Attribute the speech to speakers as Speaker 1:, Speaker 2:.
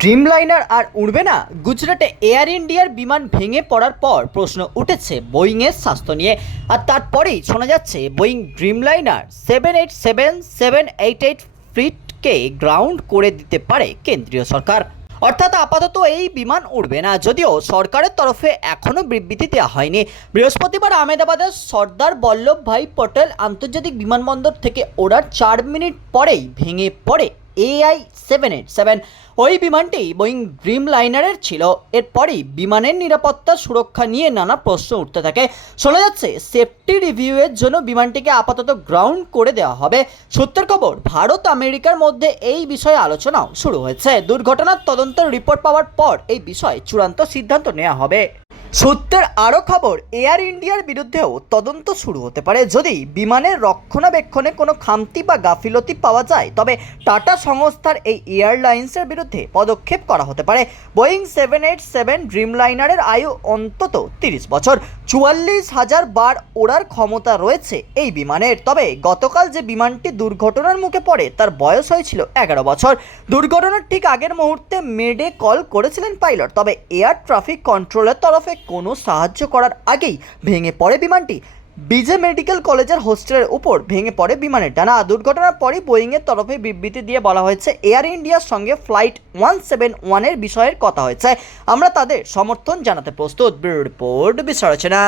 Speaker 1: Dreamliner আর উড়বে না? গুজরাটে এয়ার ইন্ডিয়ার বিমান ভেঙে পড়ার পর প্রশ্ন উঠেছে বোয়িংয়ের স্বাস্থ্য নিয়ে। আর তারপরেই শোনা যাচ্ছে Boeing Dreamliner seven eight seven seven eight eight ফ্লিটকে ground করে দিতে পারে কেন্দ্রীয় সরকার। অর্থাৎ আপাতত এই বিমান উড়বে না। যদিও সরকারের তরফে এখনও বিবৃতি দেওয়া হয়নি। বৃহস্পতিবার আহমেদাবাদের সর্দার বল্লভভাই পটেল আন্তর্জাতিক বিমানবন্দর থেকে ওড়ার চার মিনিট পরেই ভেঙে পড়ে এআই সেভেন এইট সেভেন ওই বিমানটি বোয়িং ড্রিম লাইনারের ছিল। এরপরই বিমানের নিরাপত্তা সুরক্ষা নিয়ে নানা প্রশ্ন উঠতে থাকে। শোনা যাচ্ছে সেফটি রিভিউয়ের জন্য বিমানটিকে আপাতত গ্রাউন্ড করে দেওয়া হবে। সত্যের খবর, ভারত আমেরিকার মধ্যে এই বিষয়ে আলোচনাও শুরু হয়েছে। দুর্ঘটনার তদন্তের রিপোর্ট পাওয়ার পর এই বিষয়ে চূড়ান্ত সিদ্ধান্ত নেওয়া হবে। সত্যের আরও খবর, এয়ার ইন্ডিয়ার বিরুদ্ধেও তদন্ত শুরু হতে পারে। যদি বিমানের রক্ষণাবেক্ষণে কোনো খামতি বা গাফিলতি পাওয়া যায়, তবে টাটা সংস্থার এই এয়ারলাইন্সের বিরুদ্ধে পদক্ষেপ করা হতে পারে। বোয়িং সেভেন এইট সেভেন ড্রিমলাইনারের আয়ু অন্তত তিরিশ বছর। চুয়াল্লিশ হাজার বার ওড়ার ক্ষমতা রয়েছে এই বিমানের। তবে গতকাল যে বিমানটি দুর্ঘটনার মুখে পড়ে, তার বয়স হয়েছিল এগারো বছর। দুর্ঘটনার ঠিক আগের মুহূর্তে মেডে কল করেছিলেন পাইলট, তবে এয়ার ট্রাফিক কন্ট্রোলের তরফে কোনো সাহায্য করার আগেই ভেঙে পড়ে বিমানটি। বিজে মেডিকেল কলেজের হোস্টেলের উপর ভেঙে পড়ে বিমানের টানা দুর্ঘটনার পরই বোয়িংয়ের তরফে বিবৃতি দিয়ে বলা হয়েছে, এয়ার ইন্ডিয়ার সঙ্গে ফ্লাইট ওয়ান সেভেন ওয়ানের বিষয়ের কথা হয়েছে। আমরা তাদের সমর্থন জানাতে প্রস্তুত। Bureau report বিশ্লেষণা